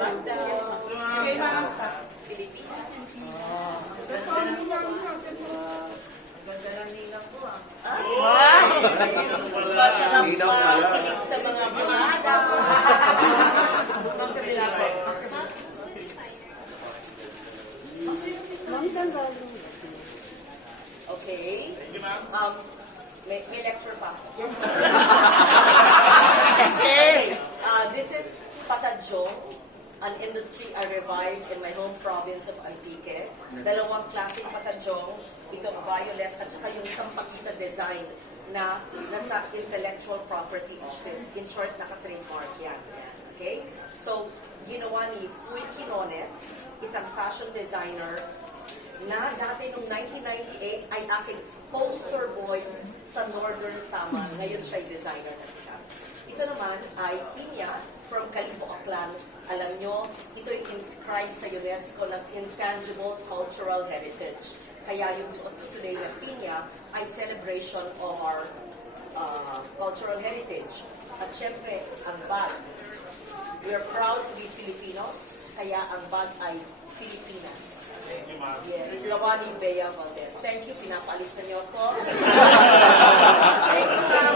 Magda. Kay ma'am sa Pilipinas. Ang ganda ng ninang ko ah. Wow! Masarap makinig sa mga bumada. Ang kabila ko. Okay. May lecture pa. Kasi, this is Patadjong, an industry I revived in my home province of Antique. Dalawang klaseng patadjong, itong violet at saka yung sampakita design na nasa intellectual property office. In short, naka-trademark yan. Okay? So, ginawa ni Puy Quinones, isang fashion designer na dati noong 1998 ay aking poster boy sa Northern Samar. Ngayon siya'y designer na siya. Ito naman ay pinya from Calibo Aklan. Alam nyo, ito'y inscribed sa UNESCO ng Intangible Cultural Heritage. Kaya yung suot ko today na pinya ay celebration of our cultural heritage. At syempre, ang bag. We are proud to be Filipinos, kaya ang bag ay Filipinas. Thank you, ma'am. Yes, gawa ni Bea Valdez. Thank you, pinapaalis na niyo ako. Thank you, ma'am.